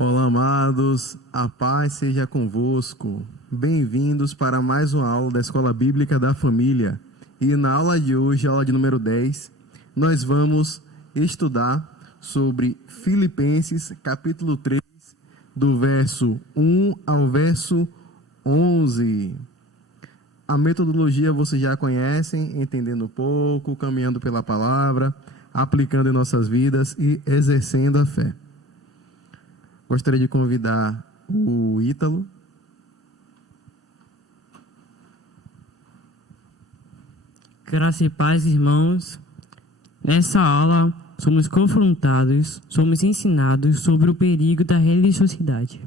Olá, amados, a paz seja convosco. Bem-vindos para mais uma aula da Escola Bíblica da Família. E na aula de hoje, aula de número 10, nós vamos estudar sobre Filipenses, capítulo 3, do verso 1 ao verso 11. A metodologia vocês já conhecem, entendendo um pouco, caminhando pela palavra, aplicando em nossas vidas e exercendo a fé. Gostaria de convidar o Ítalo. Graça e paz, irmãos. Nessa aula, somos confrontados, somos ensinados sobre o perigo da religiosidade.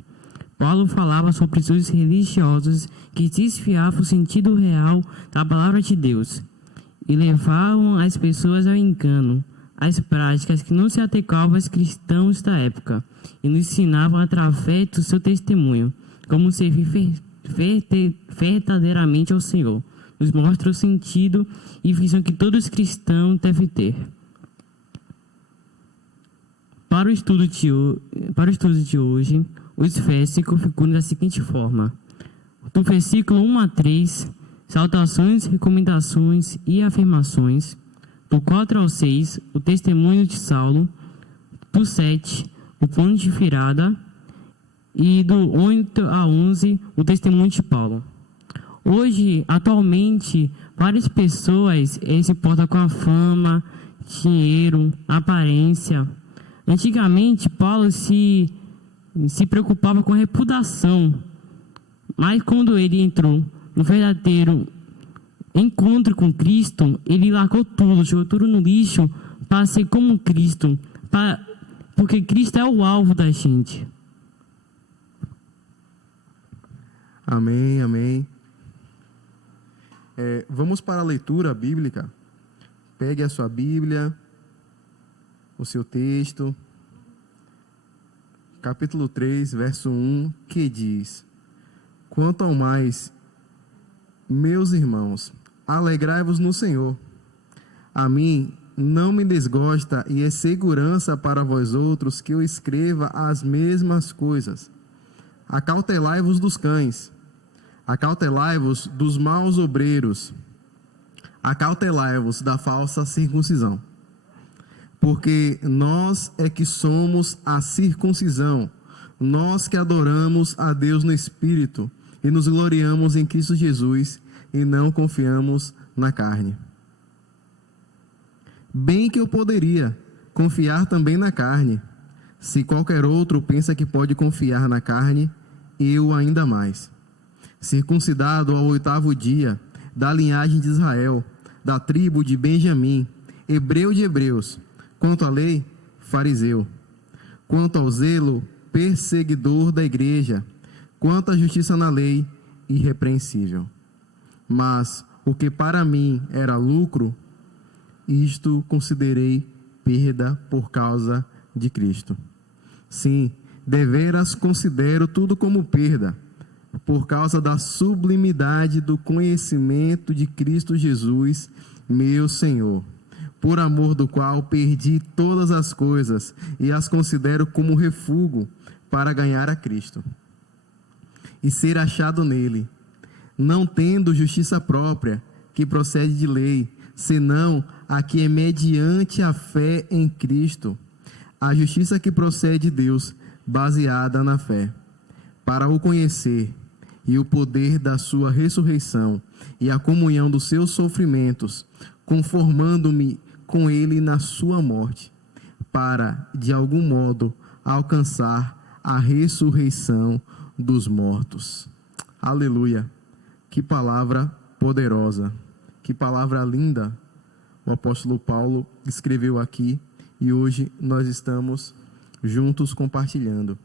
Paulo falava sobre os religiosos que desfiavam o sentido real da palavra de Deus e levavam as pessoas ao engano, as práticas que não se adequavam aos cristãos da época e nos ensinavam através do seu testemunho como servir verdadeiramente ao Senhor. Nos mostra o sentido e visão que todos os cristãos devem ter. Para o estudo de hoje, os versos se configuram da seguinte forma: do versículo 1 a 3, saudações, recomendações e afirmações; do 4 ao 6, o testemunho de Saulo; do 7, o ponto de virada; e do 8 a 11, o testemunho de Paulo. Hoje, atualmente, várias pessoas se importam com a fama, dinheiro, aparência. Antigamente, Paulo se preocupava com a reputação, mas quando ele entrou no verdadeiro encontro com Cristo, ele largou tudo, jogou tudo no lixo para ser como Cristo, porque Cristo é o alvo da gente. Amém, amém. Vamos para a leitura bíblica. Pegue a sua Bíblia, o seu texto, capítulo 3, verso 1, que diz: Quanto ao mais, meus irmãos, alegrai-vos no Senhor. A mim não me desgosta e é segurança para vós outros que eu escreva as mesmas coisas. Acautelai-vos dos cães, acautelai-vos dos maus obreiros, acautelai-vos da falsa circuncisão. Porque nós é que somos a circuncisão, nós que adoramos a Deus no Espírito e nos gloriamos em Cristo Jesus e não confiamos na carne. Bem que eu poderia confiar também na carne. Se qualquer outro pensa que pode confiar na carne, eu ainda mais. Circuncidado ao 8º dia, da linhagem de Israel, da tribo de Benjamim, hebreu de hebreus, quanto à lei, fariseu, quanto ao zelo, perseguidor da igreja, quanto à justiça na lei, irrepreensível. Mas o que para mim era lucro, isto considerei perda por causa de Cristo. Sim, deveras considero tudo como perda, por causa da sublimidade do conhecimento de Cristo Jesus, meu Senhor, por amor do qual perdi todas as coisas e as considero como refúgio para ganhar a Cristo e ser achado nele, não tendo justiça própria, que procede de lei, senão a que é mediante a fé em Cristo, a justiça que procede de Deus, baseada na fé, para o conhecer e o poder da sua ressurreição e a comunhão dos seus sofrimentos, conformando-me com ele na sua morte, para, de algum modo, alcançar a ressurreição dos mortos. Aleluia! Que palavra poderosa, que palavra linda o apóstolo Paulo escreveu aqui e hoje nós estamos juntos compartilhando.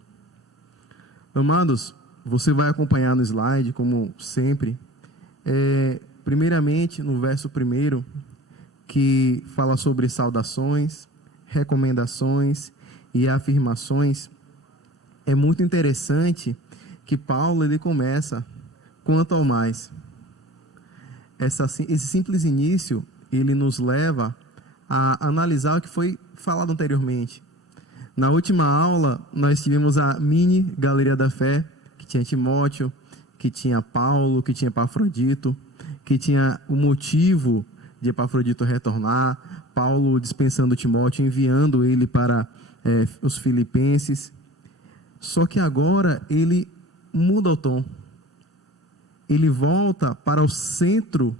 Amados, você vai acompanhar no slide, como sempre, primeiramente no verso 1, que fala sobre saudações, recomendações e afirmações. É muito interessante que Paulo ele começa quanto ao mais. Esse simples início ele nos leva a analisar o que foi falado anteriormente. Na última aula, nós tivemos a mini Galeria da Fé, que tinha Timóteo, que tinha Paulo, que tinha Epafrodito, que tinha o motivo de Epafrodito retornar, Paulo dispensando Timóteo, enviando ele para os Filipenses. Só que agora ele muda o tom. Ele volta para o centro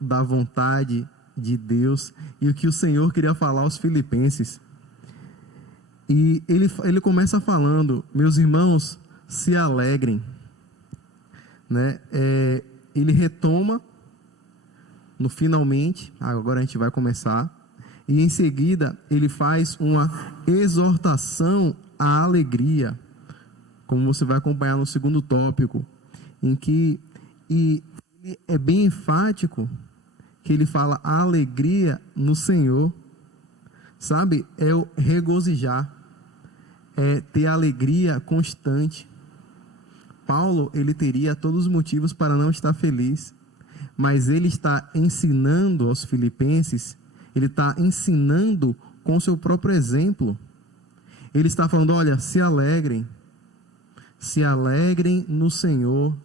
da vontade de Deus e o que o Senhor queria falar aos Filipenses. E ele começa falando: meus irmãos, se alegrem. Né? Ele retoma no finalmente, agora a gente vai começar, e em seguida ele faz uma exortação à alegria, como você vai acompanhar no segundo tópico, em que ele é bem enfático, que ele fala a alegria no Senhor, sabe? É o regozijar, é ter alegria constante. Paulo, ele teria todos os motivos para não estar feliz, mas ele está ensinando aos filipenses, ele está ensinando com o seu próprio exemplo. Ele está falando: olha, se alegrem no Senhor,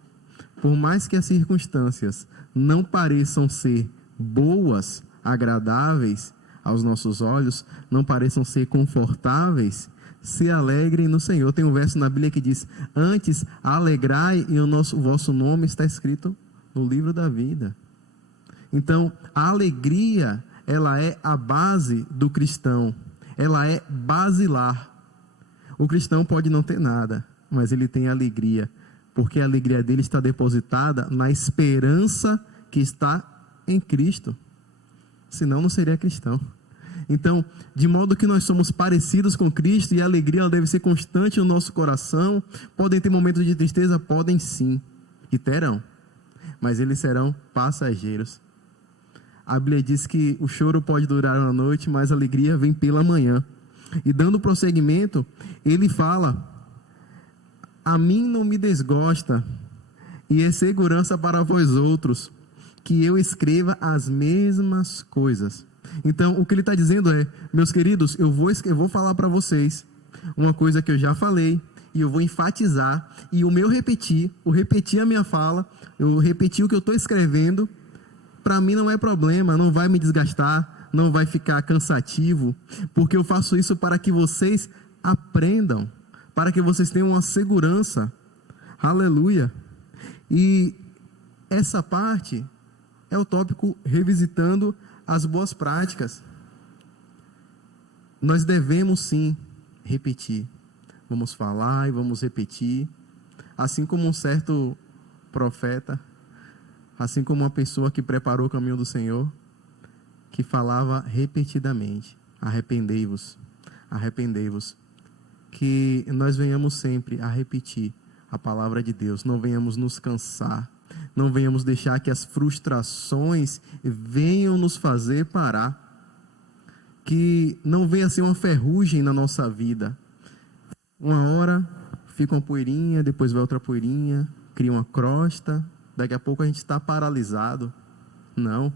por mais que as circunstâncias não pareçam ser boas, agradáveis aos nossos olhos, não pareçam ser confortáveis, se alegrem no Senhor. Tem um verso na Bíblia que diz: antes alegrai, e o vosso nome está escrito no livro da vida. Então, a alegria, ela é a base do cristão, ela é basilar. O cristão pode não ter nada, mas ele tem alegria, porque a alegria dele está depositada na esperança que está em Cristo. Senão não seria cristão. Então, de modo que nós somos parecidos com Cristo, e a alegria ela deve ser constante no nosso coração. Podem ter momentos de tristeza? Podem sim, e terão, mas eles serão passageiros. A Bíblia diz que o choro pode durar uma noite, mas a alegria vem pela manhã. E dando prosseguimento, ele fala: a mim não me desgosta, e é segurança para vós outros, que eu escreva as mesmas coisas. Então, o que ele está dizendo é: meus queridos, eu vou falar para vocês uma coisa que eu já falei, e eu vou enfatizar, e o meu repetir a minha fala, eu repetir o que eu estou escrevendo, para mim não é problema, não vai me desgastar, não vai ficar cansativo, porque eu faço isso para que vocês aprendam, para que vocês tenham uma segurança. Aleluia! E essa parte é o tópico revisitando as boas práticas. Nós devemos sim repetir. Vamos falar e vamos repetir. Assim como um certo profeta, assim como uma pessoa que preparou o caminho do Senhor, que falava repetidamente: arrependei-vos, arrependei-vos. Que nós venhamos sempre a repetir a palavra de Deus, não venhamos nos cansar, não venhamos deixar que as frustrações venham nos fazer parar, que não venha ser uma ferrugem na nossa vida. Uma hora fica uma poeirinha, depois vai outra poeirinha, cria uma crosta, daqui a pouco a gente está paralisado. Não,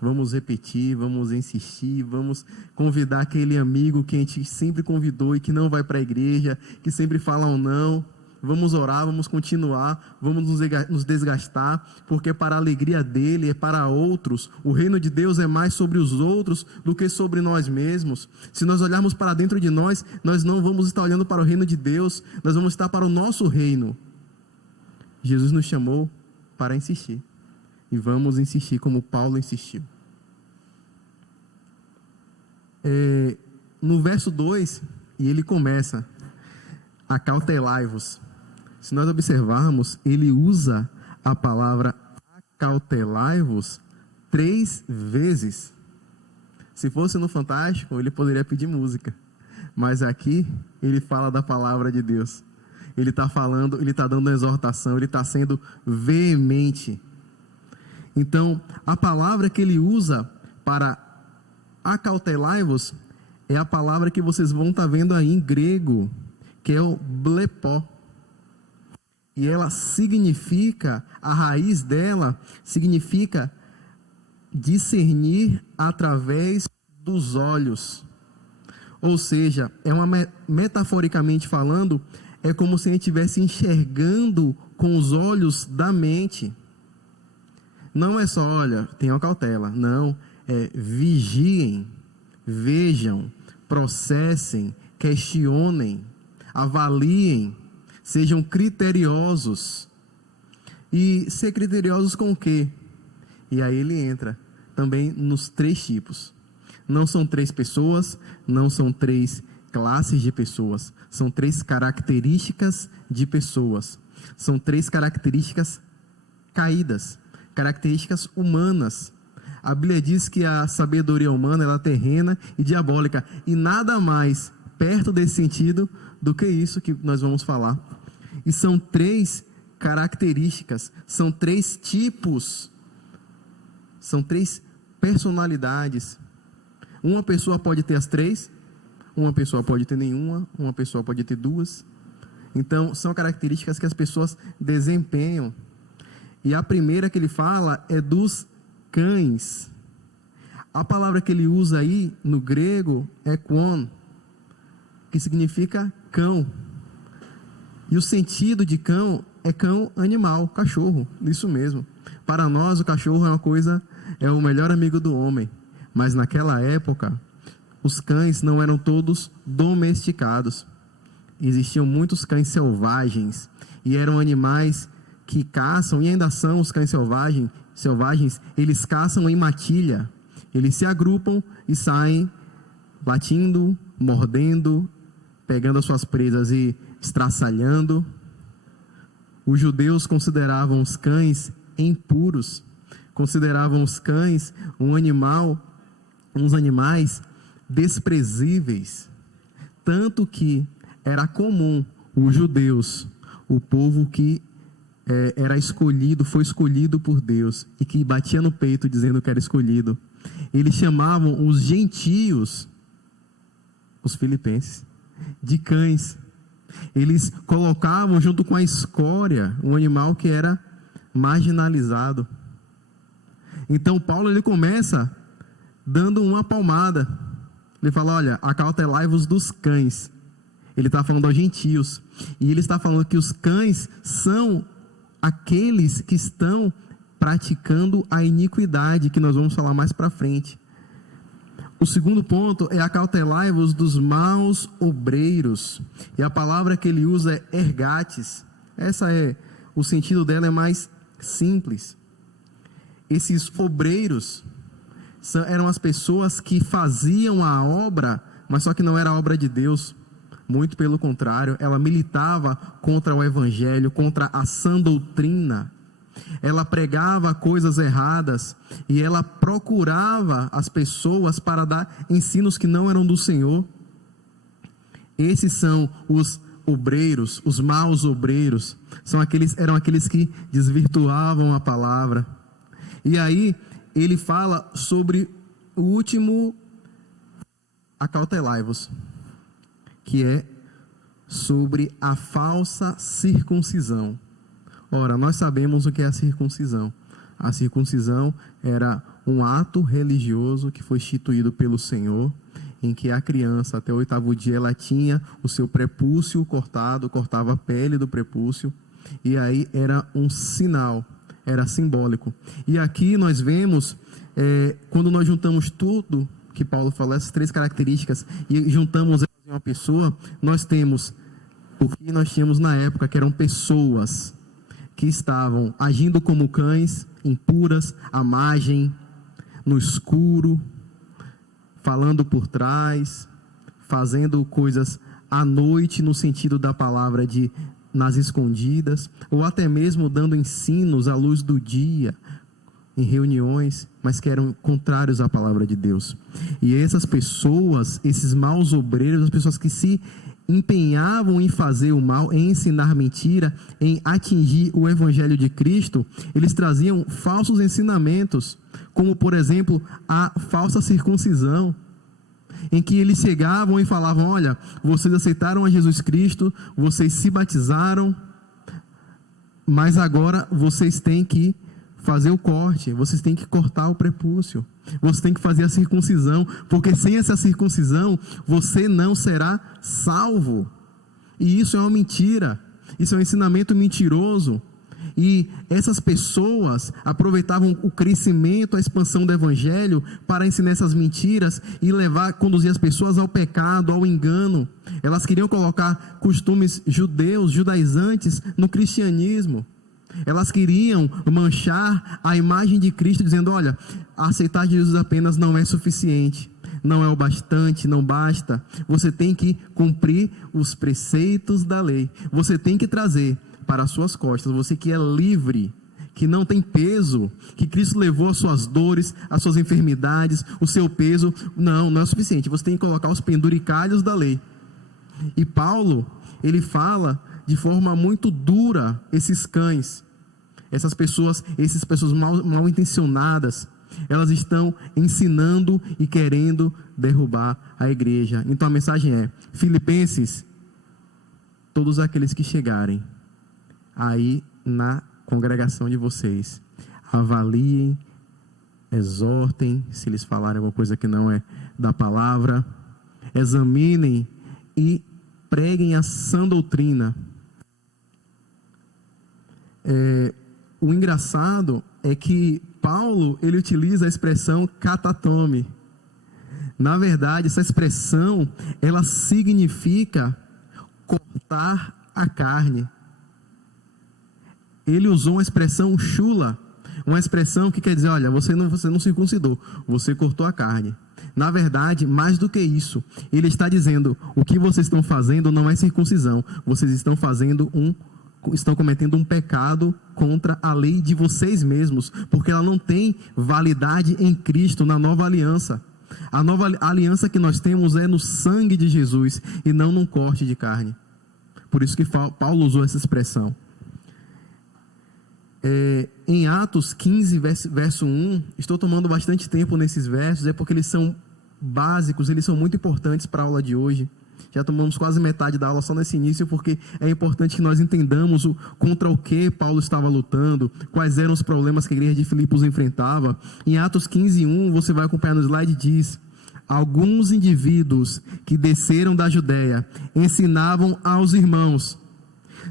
vamos repetir, vamos insistir, vamos convidar aquele amigo que a gente sempre convidou e que não vai para a igreja, que sempre fala um não. Vamos orar, vamos continuar, vamos nos desgastar, porque para a alegria dele é para outros. O reino de Deus é mais sobre os outros do que sobre nós mesmos. Se nós olharmos para dentro de nós, nós não vamos estar olhando para o reino de Deus, nós vamos estar para o nosso reino. Jesus nos chamou para insistir, e vamos insistir como Paulo insistiu. No verso 2, e ele começa: acautelai-vos. Se nós observarmos, ele usa a palavra acautelai-vos 3 vezes. Se fosse no Fantástico, ele poderia pedir música, mas aqui ele fala da palavra de Deus. Ele está falando, ele está dando uma exortação, ele está sendo veemente. Então, a palavra que ele usa para acautelai-vos é a palavra que vocês vão estar vendo aí em grego, que é o blepó. E ela significa, a raiz dela significa discernir através dos olhos. Ou seja, metaforicamente falando, é como se a gente estivesse enxergando com os olhos da mente. Não é só, olha, tenham cautela. Não, vigiem, vejam, processem, questionem, avaliem, sejam criteriosos. E ser criteriosos com o quê? E aí ele entra também nos 3 tipos. Não são 3 pessoas, não são 3 classes de pessoas, são 3 características de pessoas. São 3 características caídas, características humanas. A Bíblia diz que a sabedoria humana ela é terrena e diabólica, e nada mais perto desse sentido do que isso que nós vamos falar. E são 3 características, são 3 tipos, são 3 personalidades. Uma pessoa pode ter as 3, uma pessoa pode ter nenhuma, uma pessoa pode ter 2. Então, são características que as pessoas desempenham. E a primeira que ele fala é dos cães. A palavra que ele usa aí no grego é kwon, que significa cão. E o sentido de cão é cão animal, cachorro, isso mesmo. Para nós, o cachorro é o melhor amigo do homem. Mas naquela época, os cães não eram todos domesticados. Existiam muitos cães selvagens, e eram animais que caçam, e ainda são os cães selvagens, eles caçam em matilha. Eles se agrupam e saem latindo, mordendo, pegando as suas presas e estraçalhando. Os judeus consideravam os cães impuros, consideravam os cães uns animais desprezíveis, tanto que era comum os judeus, o povo que era escolhido, foi escolhido por Deus e que batia no peito dizendo que era escolhido. Eles chamavam os gentios, os filipenses, de cães. Eles colocavam junto com a escória um animal que era marginalizado. Então Paulo ele começa dando uma palmada. Ele fala, olha, acautelai-vos dos cães. Ele está falando aos gentios. E ele está falando que os cães são aqueles que estão praticando a iniquidade, que nós vamos falar mais para frente. O segundo ponto é acautelai-vos dos maus obreiros. E a palavra que ele usa é ergates. O sentido dela é mais simples. Esses obreiros eram as pessoas que faziam a obra, mas só que não era a obra de Deus. Muito pelo contrário, ela militava contra o evangelho, contra a sã doutrina. Ela pregava coisas erradas e ela procurava as pessoas para dar ensinos que não eram do Senhor. Esses são os obreiros, os maus obreiros. Eram aqueles que desvirtuavam a palavra. E aí ele fala sobre o último acautelai-vos, que é sobre a falsa circuncisão. Ora, nós sabemos o que é a circuncisão. A circuncisão era um ato religioso que foi instituído pelo Senhor, em que a criança, até o 8º dia, ela tinha o seu prepúcio cortava a pele do prepúcio, e aí era um sinal, era simbólico. E aqui nós vemos, quando nós juntamos tudo que Paulo falou, essas 3 características, e juntamos em uma pessoa, nós temos o que nós tínhamos na época, que eram pessoas que estavam agindo como cães, impuras, à margem, no escuro, falando por trás, fazendo coisas à noite, no sentido da palavra de nas escondidas, ou até mesmo dando ensinos à luz do dia, em reuniões, mas que eram contrários à palavra de Deus. E essas pessoas, esses maus obreiros, as pessoas que se empenhavam em fazer o mal, em ensinar mentira, em atingir o evangelho de Cristo, eles traziam falsos ensinamentos, como por exemplo, a falsa circuncisão, em que eles chegavam e falavam, olha, vocês aceitaram a Jesus Cristo, vocês se batizaram, mas agora vocês têm que fazer o corte, vocês têm que cortar o prepúcio, você tem que fazer a circuncisão, porque sem essa circuncisão, você não será salvo. E isso é uma mentira, isso é um ensinamento mentiroso. E essas pessoas aproveitavam o crescimento, a expansão do evangelho para ensinar essas mentiras e conduzir as pessoas ao pecado, ao engano. Elas queriam colocar costumes judeus, judaizantes no cristianismo. Elas queriam manchar a imagem de Cristo, dizendo: olha, aceitar Jesus apenas não é suficiente, não é o bastante, não basta. Você tem que cumprir os preceitos da lei. Você tem que trazer para as suas costas, você que é livre, que não tem peso, que Cristo levou as suas dores, as suas enfermidades, o seu peso. Não é o suficiente. Você tem que colocar os penduricalhos da lei. E Paulo, ele fala de forma muito dura esses cães, essas pessoas mal intencionadas, elas estão ensinando e querendo derrubar a igreja. Então a mensagem é: Filipenses, todos aqueles que chegarem aí na congregação de vocês, avaliem, exortem, se eles falarem alguma coisa que não é da palavra, examinem e preguem a sã doutrina. O engraçado é que Paulo, ele utiliza a expressão katatome. Na verdade, essa expressão, ela significa cortar a carne. Ele usou uma expressão chula, uma expressão que quer dizer: olha, você não circuncidou, você cortou a carne. Na verdade, mais do que isso, ele está dizendo: o que vocês estão fazendo não é circuncisão, vocês estão cometendo um pecado contra a lei de vocês mesmos, porque ela não tem validade em Cristo, na nova aliança. A nova aliança que nós temos é no sangue de Jesus e não num corte de carne. Por isso que Paulo usou essa expressão. Em Atos 15, verso 1, estou tomando bastante tempo nesses versos, porque eles são básicos, eles são muito importantes para a aula de hoje. Já tomamos quase metade da aula só nesse início, porque é importante que nós entendamos contra o que Paulo estava lutando, quais eram os problemas que a igreja de Filipos enfrentava. Em Atos 15, 1, você vai acompanhar no slide, diz: alguns indivíduos que desceram da Judéia ensinavam aos irmãos: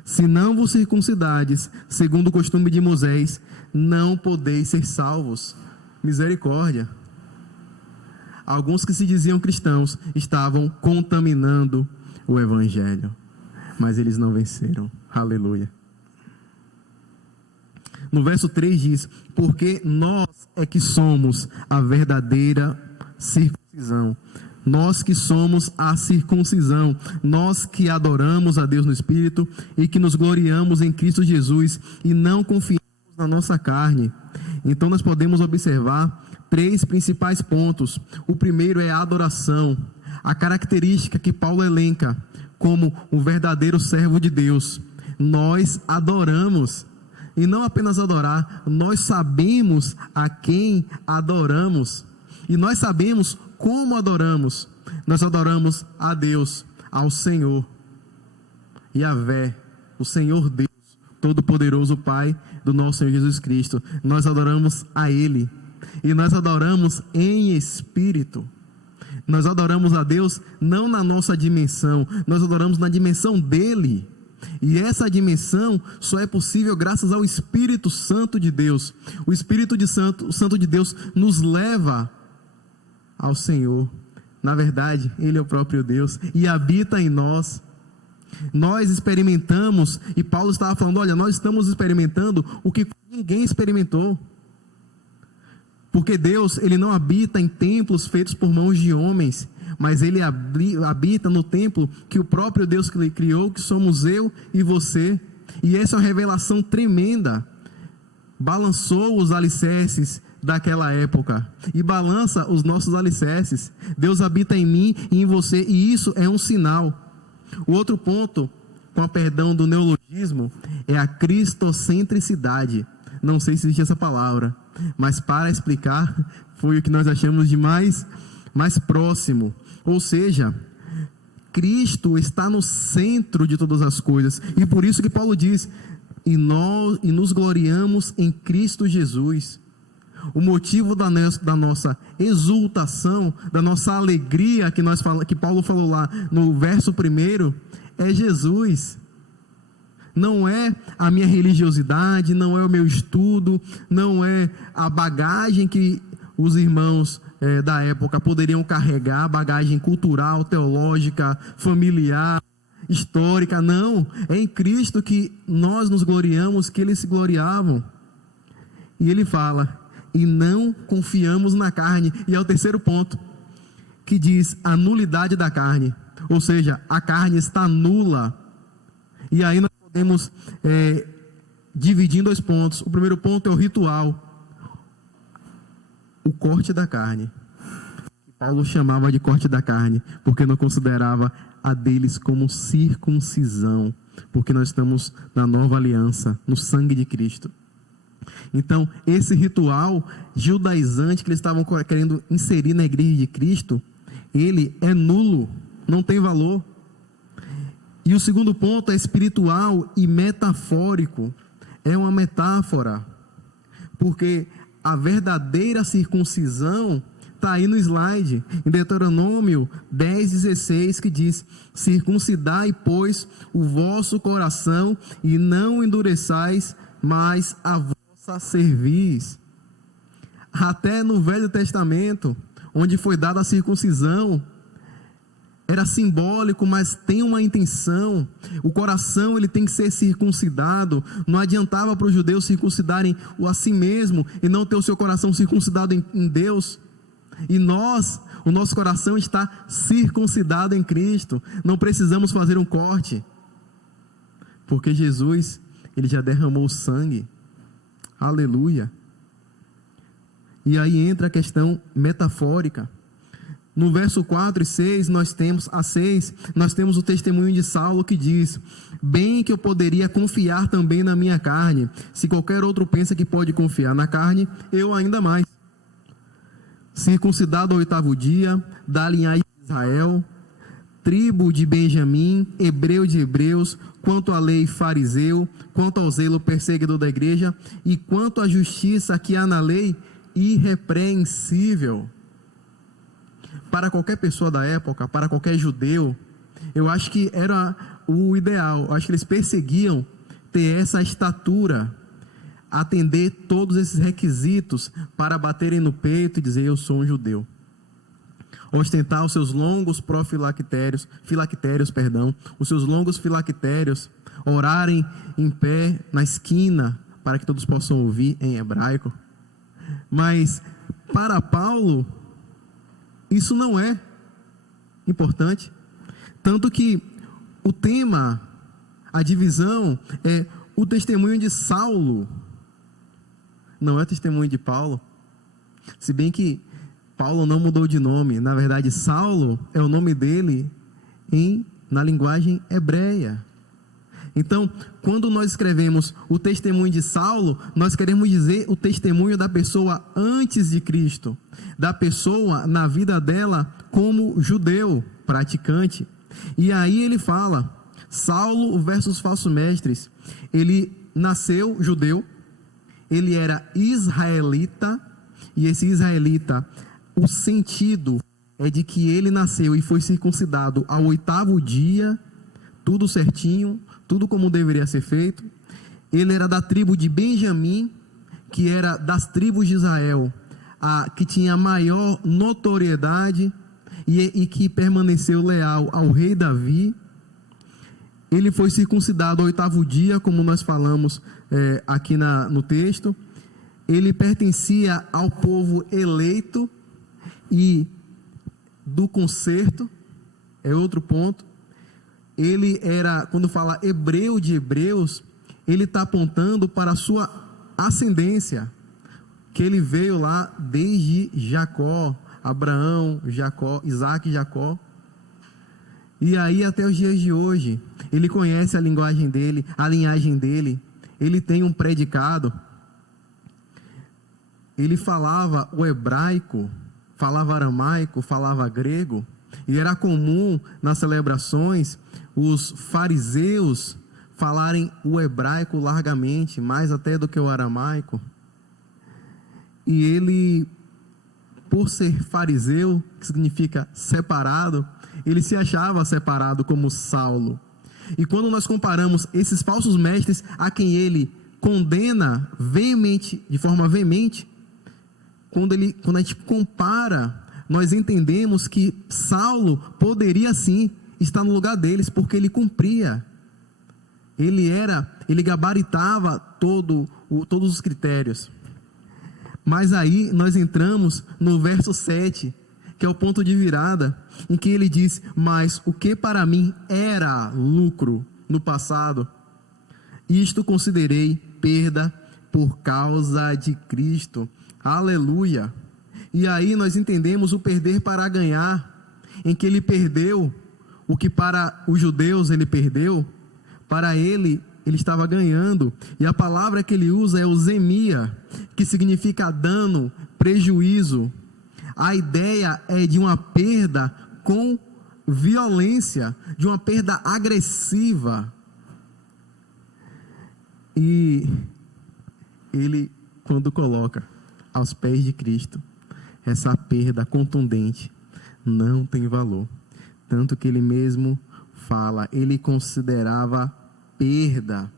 se não vos circuncidades, segundo o costume de Moisés, não podeis ser salvos. Misericórdia. Alguns que se diziam cristãos estavam contaminando o evangelho, mas eles não venceram. Aleluia. No verso 3 diz: porque nós é que somos a verdadeira circuncisão. Nós que somos a circuncisão, nós que adoramos a Deus no Espírito e que nos gloriamos em Cristo Jesus e não confiamos na nossa carne. Então nós podemos observar 3 principais pontos. O primeiro é a adoração, a característica que Paulo elenca como um verdadeiro servo de Deus. Nós adoramos, e não apenas adorar, nós sabemos a quem adoramos, e nós sabemos como adoramos. Nós adoramos a Deus, ao Senhor, Yahvé, o Senhor Deus, Todo-Poderoso, Pai do nosso Senhor Jesus Cristo. Nós adoramos a Ele, e nós adoramos em espírito. Nós adoramos a Deus não na nossa dimensão, nós adoramos na dimensão dEle. E essa dimensão só é possível graças ao Espírito Santo de Deus. O Espírito Santo de Deus nos leva ao Senhor. Na verdade, Ele é o próprio Deus e habita em nós. Nós experimentamos, e Paulo estava falando: olha, nós estamos experimentando o que ninguém experimentou. Porque Deus, Ele não habita em templos feitos por mãos de homens, mas Ele habita no templo que o próprio Deus criou, que somos eu e você. E essa é uma revelação tremenda. Balançou os alicerces daquela época e balança os nossos alicerces. Deus habita em mim e em você, e isso é um sinal. O outro ponto, com a perdão do neologismo, é a cristocentricidade. Não sei se existe essa palavra, mas para explicar, foi o que nós achamos de mais próximo. Ou seja, Cristo está no centro de todas as coisas, e por isso que Paulo diz: e nos gloriamos em Cristo Jesus. O motivo da nossa exultação, da nossa alegria, que Paulo falou lá no verso 1, é Jesus. Não é a minha religiosidade, não é o meu estudo, não é a bagagem que os irmãos da época poderiam carregar, bagagem cultural, teológica, familiar, histórica. Não, é em Cristo que nós nos gloriamos, que eles se gloriavam. E ele fala, e não confiamos na carne. E é o terceiro ponto, que diz a nulidade da carne. Ou seja, a carne está nula. E aí nós podemos dividir em 2 pontos. O primeiro ponto é o ritual, o corte da carne. Paulo chamava de corte da carne, porque não considerava a deles como circuncisão, porque nós estamos na nova aliança, no sangue de Cristo. Então, esse ritual judaizante que eles estavam querendo inserir na igreja de Cristo, ele é nulo, não tem valor. E o segundo ponto é espiritual e metafórico. É uma metáfora, porque a verdadeira circuncisão está aí no slide, em Deuteronômio 10:16, que diz: circuncidai, pois, o vosso coração e não endureçais mais a vossa cerviz. Até no Velho Testamento, onde foi dada a circuncisão, era simbólico, mas tem uma intenção. O coração ele tem que ser circuncidado. Não adiantava para os judeus circuncidarem a si mesmo e não ter o seu coração circuncidado em Deus. E o nosso coração está circuncidado em Cristo. Não precisamos fazer um corte, porque Jesus, ele já derramou o sangue. Aleluia. E aí entra a questão metafórica. No verso 4 e 6, nós temos o testemunho de Saulo, que diz: bem que eu poderia confiar também na minha carne. Se qualquer outro pensa que pode confiar na carne, eu ainda mais. Circuncidado ao 8º dia, da linhagem de Israel, tribo de Benjamim, hebreu de hebreus, quanto à lei fariseu, quanto ao zelo perseguidor da igreja, e quanto à justiça que há na lei, irrepreensível. Para qualquer pessoa da época, para qualquer judeu, eu acho que era o ideal. Eu acho que eles perseguiam ter essa estatura, atender todos esses requisitos para baterem no peito e dizer: eu sou um judeu. Ostentar os seus longos os seus longos filactérios, orarem em pé na esquina para que todos possam ouvir em hebraico. Mas para Paulo, isso não é importante. Tanto que o tema, a divisão, é o testemunho de Saulo, não é o testemunho de Paulo. Se bem que Paulo não mudou de nome. Na verdade, Saulo é o nome dele na linguagem hebreia. Então, quando nós escrevemos o testemunho de Saulo, nós queremos dizer o testemunho da pessoa antes de Cristo, da pessoa na vida dela como judeu, praticante. E aí ele fala, Saulo versus falsos mestres. Ele nasceu judeu, ele era israelita, e esse israelita, o sentido é de que ele nasceu e foi circuncidado ao 8º dia, tudo certinho, tudo como deveria ser feito. Ele era da tribo de Benjamim, que era das tribos de Israel, que tinha maior notoriedade e que permaneceu leal ao rei Davi. Ele foi circuncidado ao 8º dia, como nós falamos aqui no texto. Ele pertencia ao povo eleito e do concerto, é outro ponto. Ele era, quando fala hebreu de hebreus, ele está apontando para a sua ascendência, que ele veio lá desde Jacó, Abraão, Jacó, Isaac e Jacó. E aí até os dias de hoje, ele conhece a linguagem dele, a linhagem dele, ele tem um predicado. Ele falava o hebraico, falava aramaico, falava grego, e era comum nas celebrações os fariseus falarem o hebraico largamente, mais até do que o aramaico. E ele, por ser fariseu, que significa separado, ele se achava separado como Saulo. E quando nós comparamos esses falsos mestres a quem ele condena veemente, de forma veemente, quando a gente compara, nós entendemos que Saulo poderia sim estar no lugar deles, porque ele cumpria. Ele gabaritava todos os critérios. Mas aí nós entramos no verso 7, que é o ponto de virada, em que ele diz: mas o que para mim era lucro no passado, isto considerei perda por causa de Cristo. Aleluia! E aí nós entendemos o perder para ganhar, em que ele perdeu o que para os judeus ele perdeu, para ele estava ganhando. E a palavra que ele usa é o zemia, que significa dano, prejuízo. A ideia é de uma perda com violência, de uma perda agressiva. E ele, quando coloca aos pés de Cristo, essa perda contundente não tem valor. Tanto que ele mesmo fala, ele considerava perda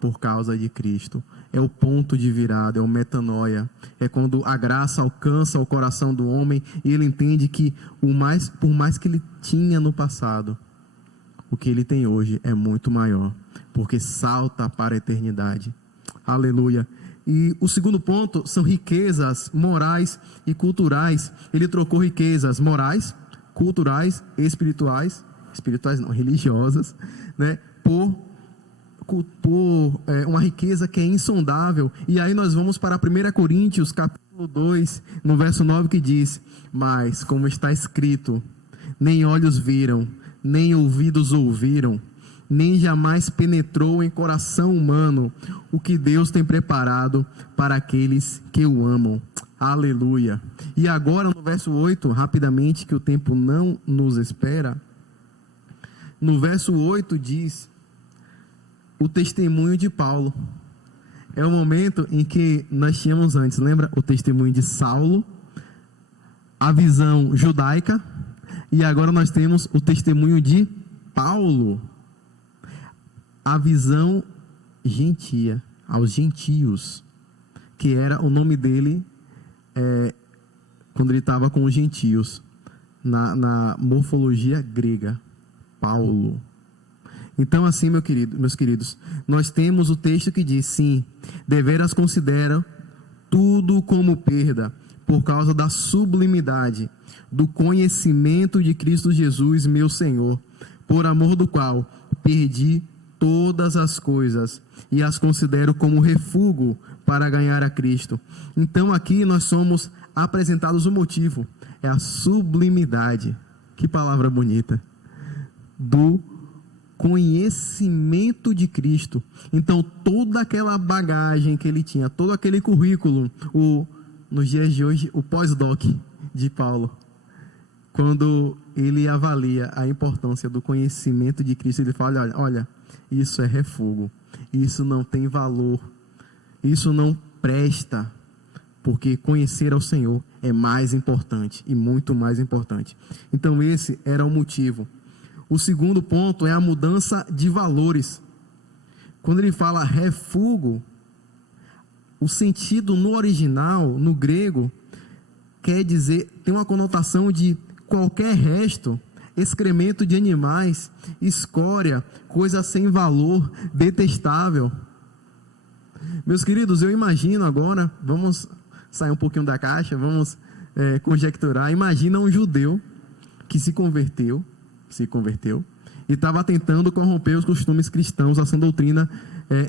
por causa de Cristo. É o ponto de virada, é o metanoia. É quando a graça alcança o coração do homem e ele entende que por mais que ele tinha no passado, o que ele tem hoje é muito maior, porque salta para a eternidade. Aleluia. E o segundo ponto são riquezas morais e culturais. Ele trocou riquezas morais, culturais, espirituais não, religiosas, né, por uma riqueza que é insondável. E aí nós vamos para 1 Coríntios capítulo 2, no verso 9, que diz: mas como está escrito, nem olhos viram, nem ouvidos ouviram, nem jamais penetrou em coração humano o que Deus tem preparado para aqueles que o amam. Aleluia. E agora no verso 8, rapidamente, que o tempo não nos espera, no verso 8 diz o testemunho de Paulo. É o momento em que nós tínhamos antes, lembra? O testemunho de Saulo, a visão judaica, e agora nós temos o testemunho de Paulo, a visão gentia, aos gentios, que era o nome dele quando ele estava com os gentios, na morfologia grega, Paulo. Então assim, meus queridos, nós temos o texto que diz: sim, deveras consideram tudo como perda, por causa da sublimidade do conhecimento de Cristo Jesus, meu Senhor, por amor do qual perdi todas as coisas e as considero como refúgio para ganhar a Cristo. Então aqui nós somos apresentados o motivo, é a sublimidade, que palavra bonita, do conhecimento de Cristo. Então toda aquela bagagem que ele tinha, todo aquele currículo, nos dias de hoje, o pós-doc de Paulo, quando ele avalia a importância do conhecimento de Cristo, ele fala: olha, isso é refúgio, isso não tem valor, isso não presta, porque conhecer ao Senhor é mais importante e muito mais importante. Então esse era o motivo. O segundo ponto é a mudança de valores. Quando ele fala refúgio, o sentido no original, no grego, quer dizer, tem uma conotação de qualquer resto, excremento de animais, escória, coisa sem valor, detestável. Meus queridos, eu imagino agora, vamos sair um pouquinho da caixa, vamos conjecturar. Imagina um judeu que se converteu e estava tentando corromper os costumes cristãos, a sã doutrina,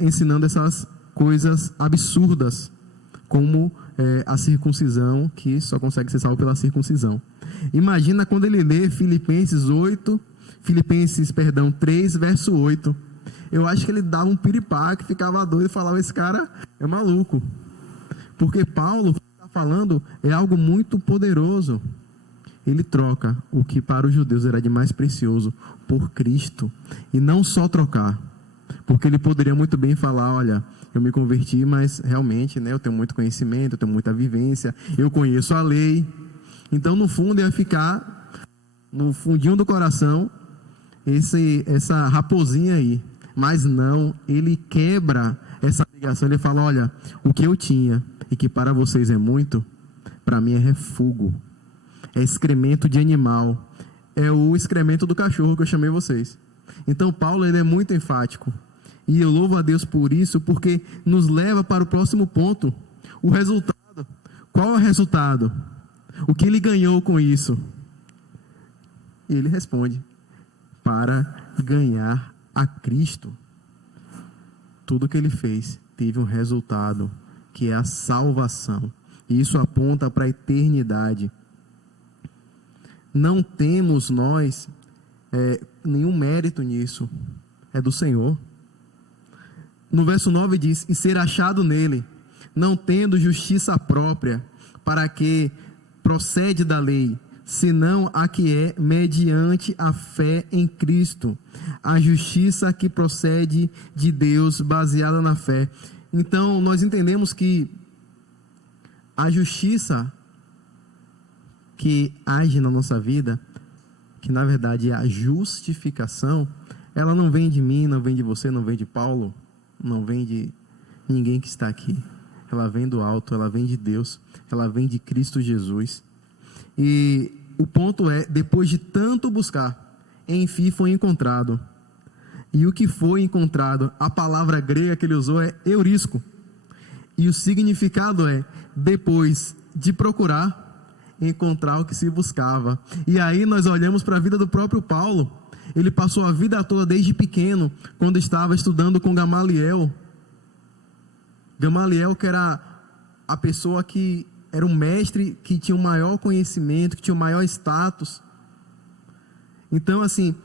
ensinando essas coisas absurdas, como a circuncisão, que só consegue ser salvo pela circuncisão. Imagina quando ele lê Filipenses 3, verso 8. Eu acho que ele dava um piripaque, ficava doido e falava: esse cara é maluco. Porque Paulo está falando é algo muito poderoso. Ele troca o que para os judeus era de mais precioso por Cristo. E não só trocar, Porque ele poderia muito bem falar, olha, eu me converti, mas realmente, né, eu tenho muito conhecimento, eu tenho muita vivência, eu conheço a lei. Então, no fundo, ia ficar no fundinho do coração essa raposinha aí. Mas não, ele quebra essa ligação, ele fala, olha, o que eu tinha e que para vocês é muito, para mim é refúgio, é excremento de animal, é o excremento do cachorro que eu chamei vocês. Então Paulo, ele é muito enfático, e eu louvo a Deus por isso, porque nos leva para o próximo ponto, o resultado. Qual é o resultado? O que ele ganhou com isso? E ele responde, para ganhar a Cristo. Tudo que ele fez teve um resultado, que é a salvação. E isso aponta para a eternidade. Não temos nós nenhum mérito nisso. É do Senhor. No verso 9 diz, e ser achado nele, não tendo justiça própria, para que procede da lei, senão a que é mediante a fé em Cristo, a justiça que procede de Deus, baseada na fé. Então, nós entendemos que a justiça que age na nossa vida, que na verdade é a justificação, ela não vem de mim, não vem de você, não vem de Paulo, não vem de ninguém que está aqui. Ela vem do alto, ela vem de Deus, ela vem de Cristo Jesus. E o ponto é, depois de tanto buscar, enfim foi encontrado. E o que foi encontrado, a palavra grega que ele usou é eurisco. E o significado é, depois de procurar, encontrar o que se buscava. E aí nós olhamos para a vida do próprio Paulo. Ele passou a vida toda desde pequeno, quando estava estudando com Gamaliel. Gamaliel, que era a pessoa que era um mestre que tinha o maior conhecimento, que tinha o maior status. Então, assim,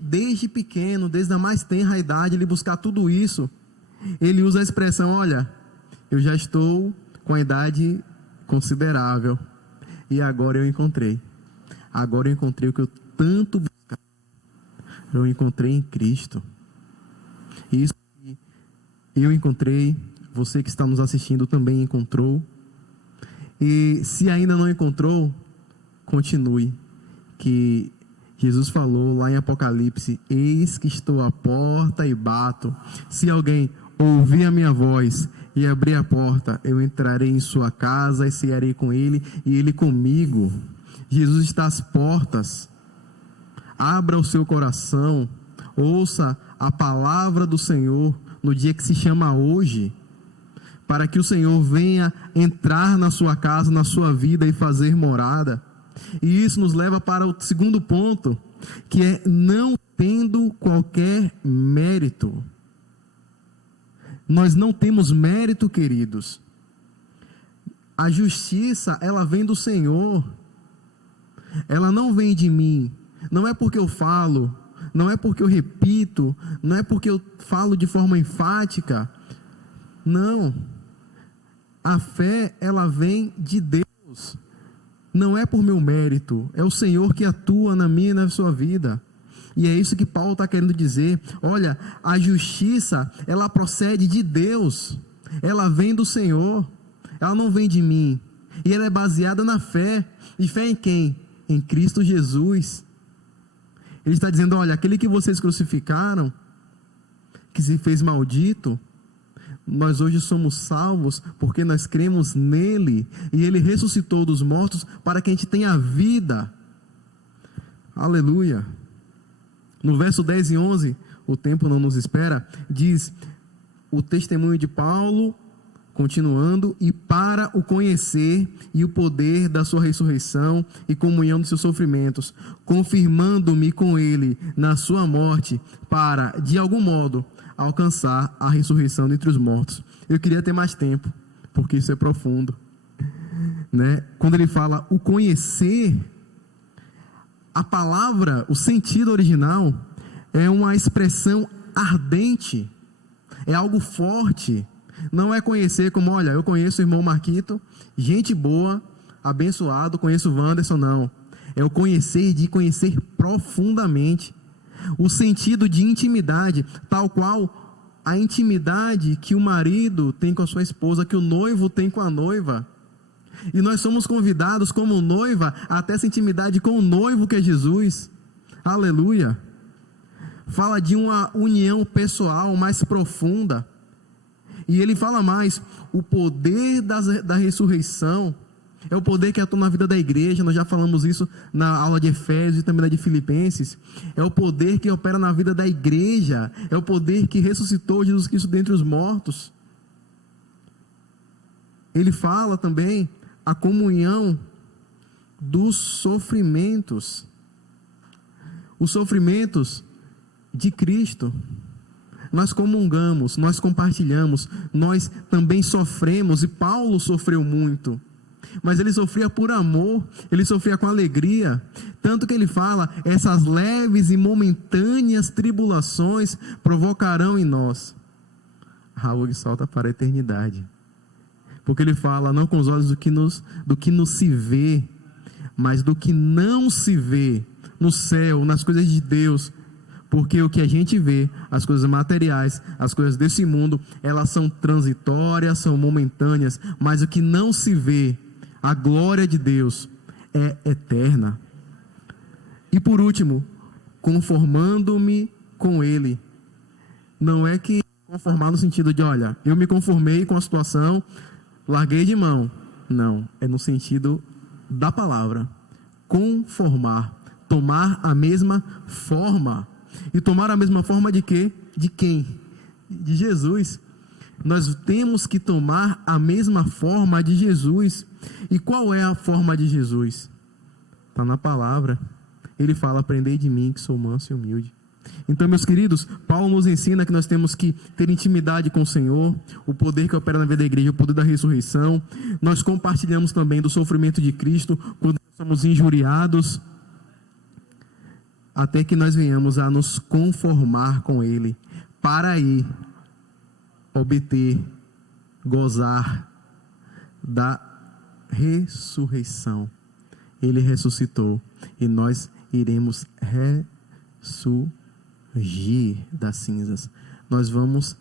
desde pequeno, desde a mais tenra idade, ele buscar tudo isso, ele usa a expressão, olha, eu já estou com a idade considerável, e agora eu encontrei. Agora eu encontrei o que eu tanto buscava. Eu encontrei em Cristo. Isso que eu encontrei, você que está nos assistindo também encontrou. E se ainda não encontrou, continue. Que Jesus falou lá em Apocalipse, eis que estou à porta e bato. Se alguém ouvir a minha voz e abrir a porta, eu entrarei em sua casa e cearei com ele e ele comigo. Jesus está às portas. Abra o seu coração, ouça a palavra do Senhor no dia que se chama hoje, para que o Senhor venha entrar na sua casa, na sua vida e fazer morada. E isso nos leva para o segundo ponto, que é não tendo qualquer mérito. Nós não temos mérito, queridos. A justiça, ela vem do Senhor. Ela não vem de mim. Não é porque eu falo, não é porque eu repito, não é porque eu falo de forma enfática. Não. A fé, ela vem de Deus. Não é por meu mérito, é o Senhor que atua na minha e na sua vida. E é isso que Paulo está querendo dizer. Olha, a justiça, ela procede de Deus. Ela vem do Senhor. Ela não vem de mim. E ela é baseada na fé. E fé em quem? Em Cristo Jesus. Ele está dizendo, olha, aquele que vocês crucificaram, que se fez maldito, nós hoje somos salvos porque nós cremos nele. E ele ressuscitou dos mortos para que a gente tenha vida. Aleluia. No verso 10 e 11, o tempo não nos espera, diz o testemunho de Paulo, continuando, e para o conhecer e o poder da sua ressurreição e comunhão dos seus sofrimentos, confirmando-me com ele na sua morte, para, de algum modo, alcançar a ressurreição dentre os mortos. Eu queria ter mais tempo, porque isso é profundo, né? Quando ele fala o conhecer, a palavra, o sentido original, é uma expressão ardente, é algo forte. Não é conhecer como, olha, eu conheço o irmão Marquito, gente boa, abençoado, conheço o Wanderson, não. É o conhecer de conhecer profundamente. o sentido de intimidade, tal qual a intimidade que o marido tem com a sua esposa, que o noivo tem com a noiva. E nós somos convidados como noiva a ter essa intimidade com o noivo que é Jesus. Aleluia. Fala de uma união pessoal mais profunda. E ele fala mais, o poder da ressurreição é o poder que atua na vida da igreja. Nós já falamos isso na aula de Efésios e também na de Filipenses. É o poder que opera na vida da igreja. É o poder que ressuscitou Jesus Cristo dentre os mortos. Ele fala também a comunhão dos sofrimentos. Os sofrimentos de Cristo. Nós comungamos, nós compartilhamos, nós também sofremos, e Paulo sofreu muito, mas ele sofria por amor, ele sofria com alegria, tanto que ele fala, essas leves e momentâneas tribulações provocarão em nós algo que salta para a eternidade, porque ele fala, não com os olhos do que nos se vê, mas do que não se vê, no céu, nas coisas de Deus. Porque o que a gente vê, as coisas materiais, as coisas desse mundo, elas são transitórias, são momentâneas, mas o que não se vê, a glória de Deus, é eterna. E por último, conformando-me com Ele. Não é que conformar no sentido de, olha, eu me conformei com a situação, larguei de mão. Não, é no sentido da palavra. Conformar, tomar a mesma forma. E tomar a mesma forma de quê? De quem? De Jesus. Nós temos que tomar a mesma forma de Jesus. E qual é a forma de Jesus? Está na palavra. Ele fala, aprendei de mim que sou manso e humilde. Então, meus queridos, Paulo nos ensina que nós temos que ter intimidade com o Senhor, o poder que opera na vida da igreja, o poder da ressurreição. Nós compartilhamos também do sofrimento de Cristo quando somos injuriados, até que nós venhamos a nos conformar com Ele, para aí obter, gozar da ressurreição. Ele ressuscitou e nós iremos ressurgir das cinzas. Nós vamos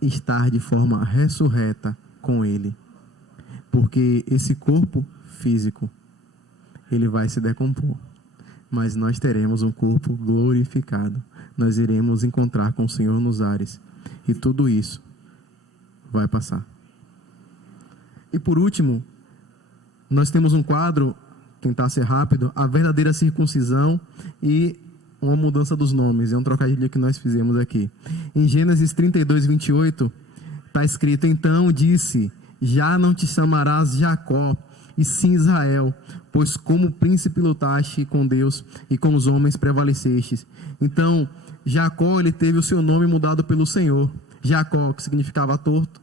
estar de forma ressurreta com Ele, porque esse corpo físico, ele vai se decompor. Mas nós teremos um corpo glorificado. Nós iremos encontrar com o Senhor nos ares. E tudo isso vai passar. E por último, nós temos um quadro, tentar ser rápido, a verdadeira circuncisão e uma mudança dos nomes. É um trocadilho que nós fizemos aqui. Em Gênesis 32, 28, está escrito, então disse, já não te chamarás Jacó, e sim Israel, pois como príncipe lutaste com Deus e com os homens prevalecestes. Então, Jacó, ele teve o seu nome mudado pelo Senhor. Jacó, que significava torto,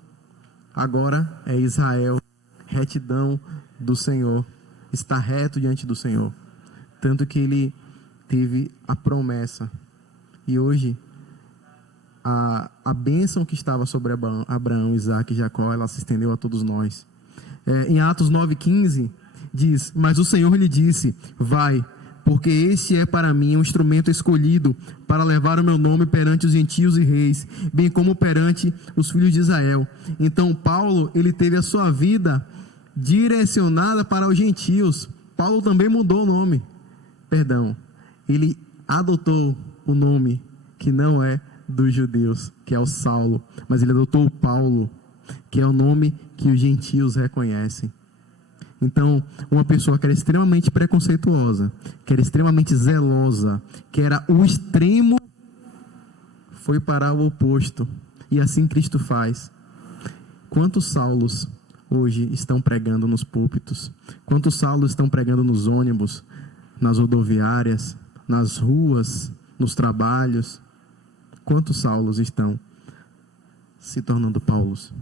agora é Israel, retidão do Senhor, está reto diante do Senhor. Tanto que ele teve a promessa. E hoje, a bênção que estava sobre Abraão, Isaac e Jacó, ela se estendeu a todos nós. Em Atos 9,15 diz, mas o Senhor lhe disse, vai, porque este é para mim um instrumento escolhido para levar o meu nome perante os gentios e reis, bem como perante os filhos de Israel. Então Paulo, ele teve a sua vida direcionada para os gentios. Paulo também mudou o nome, ele adotou o nome que não é dos judeus, que é o Saulo, mas ele adotou o Paulo, que é o nome que os gentios reconhecem. Então, uma pessoa que era extremamente preconceituosa, que era extremamente zelosa, que era o extremo, foi para o oposto. E assim Cristo faz. Quantos Saulos hoje estão pregando nos púlpitos? Quantos Saulos estão pregando nos ônibus, nas rodoviárias, nas ruas, nos trabalhos? Quantos Saulos estão se tornando Paulos?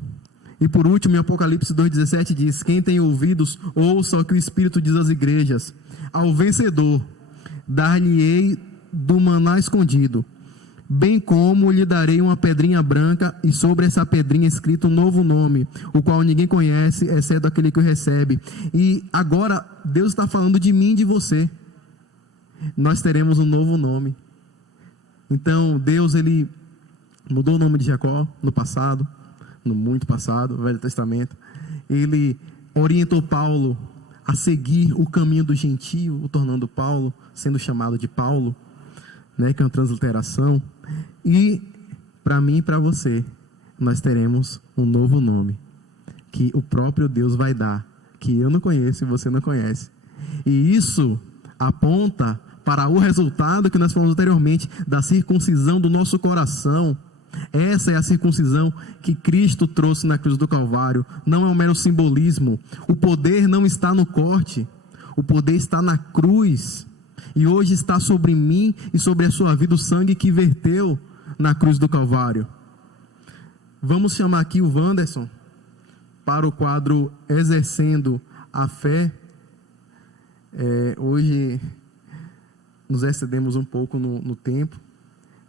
E por último, em Apocalipse 2,17 diz, quem tem ouvidos, ouça o que o Espírito diz às igrejas. Ao vencedor, dar-lhe-ei do maná escondido, bem como lhe darei uma pedrinha branca, e sobre essa pedrinha escrito um novo nome, o qual ninguém conhece, exceto aquele que o recebe. E agora, Deus está falando de mim e de você. Nós teremos um novo nome. Então, Deus, ele mudou o nome de Jacó no passado, no muito passado, Velho Testamento. Ele orientou Paulo a seguir o caminho do gentio, o tornando Paulo, sendo chamado de Paulo, né, que é uma transliteração. E para mim e para você, nós teremos um novo nome, que o próprio Deus vai dar, que eu não conheço e você não conhece. E isso aponta para o resultado que nós falamos anteriormente, da circuncisão do nosso coração. Essa é a circuncisão que Cristo trouxe na cruz do Calvário. Não é um mero simbolismo. O poder não está no corte, o poder está na cruz. E hoje está sobre mim e sobre a sua vida o sangue que verteu na cruz do Calvário. Vamos chamar aqui o Wanderson para o quadro Exercendo a Fé. Hoje nos excedemos um pouco no tempo,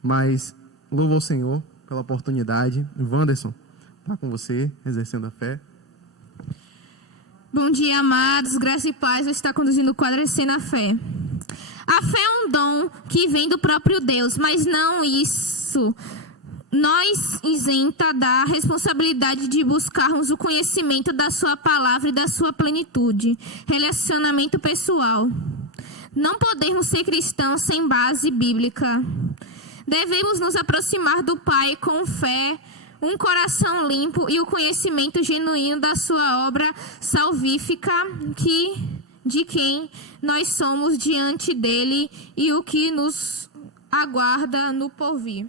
mas louvo ao Senhor pela oportunidade. Wanderson, está com você, Exercendo a Fé. Bom dia, amados, graça e paz. Eu estou conduzindo o quadro Exercendo a Fé. A fé é um dom que vem do próprio Deus, mas não isso nos isenta da responsabilidade de buscarmos o conhecimento da sua palavra e da sua plenitude. Relacionamento pessoal. Não podemos ser cristãos sem base bíblica. Devemos nos aproximar do Pai com fé, um coração limpo e o conhecimento genuíno da sua obra salvífica, de quem nós somos diante dele e o que nos aguarda no porvir.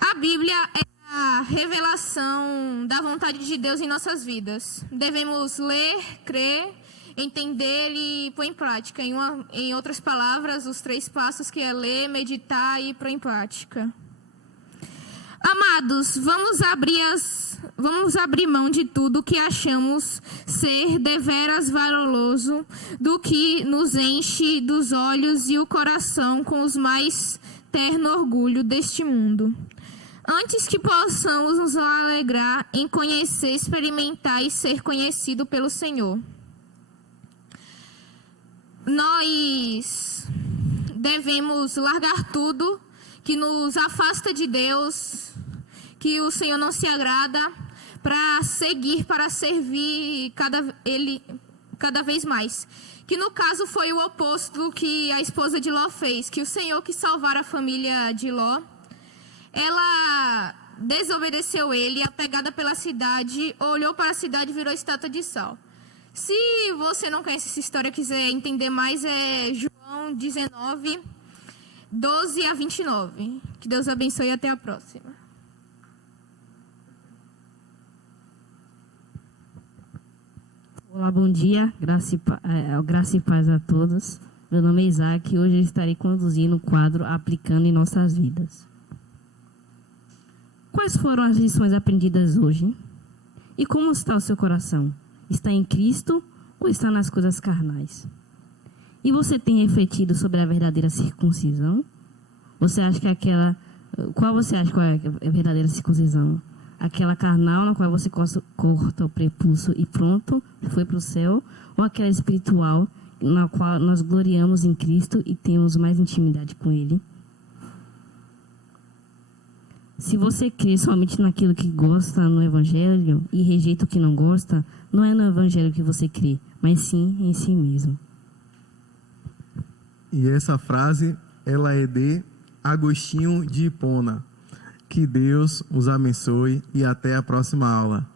A Bíblia é a revelação da vontade de Deus em nossas vidas. Devemos ler, crer, entender e pôr em prática. Em outras palavras, os 3 passos que é ler, meditar e pôr em prática. Amados, vamos abrir mão de tudo que achamos ser deveras valoroso, do que nos enche dos olhos e o coração com os mais terno orgulho deste mundo. Antes que possamos nos alegrar em conhecer, experimentar e ser conhecido pelo Senhor. Nós devemos largar tudo que nos afasta de Deus, que o Senhor não se agrada, para seguir, para servir cada vez mais. Que no caso foi o oposto do que a esposa de Ló fez, que o Senhor quis salvar a família de Ló. Ela desobedeceu ele, apegada pela cidade, olhou para a cidade e virou estátua de sal. Se você não conhece essa história e quiser entender mais, é João 19, 12 a 29. Que Deus abençoe e até a próxima. Olá, bom dia, graça e paz a todos. Meu nome é Isaac e hoje eu estarei conduzindo o quadro Aplicando em Nossas Vidas. Quais foram as lições aprendidas hoje? E como está o seu coração? Está em Cristo ou está nas coisas carnais? E você tem refletido sobre a verdadeira circuncisão? Qual você acha que é a verdadeira circuncisão? Aquela carnal na qual você corta o prepulso e pronto, foi para o céu? Ou aquela espiritual na qual nós gloriamos em Cristo e temos mais intimidade com Ele? Se você crê somente naquilo que gosta no Evangelho e rejeita o que não gosta, não é no Evangelho que você crê, mas sim em si mesmo. E essa frase, ela é de Agostinho de Hipona. Que Deus os abençoe e até a próxima aula.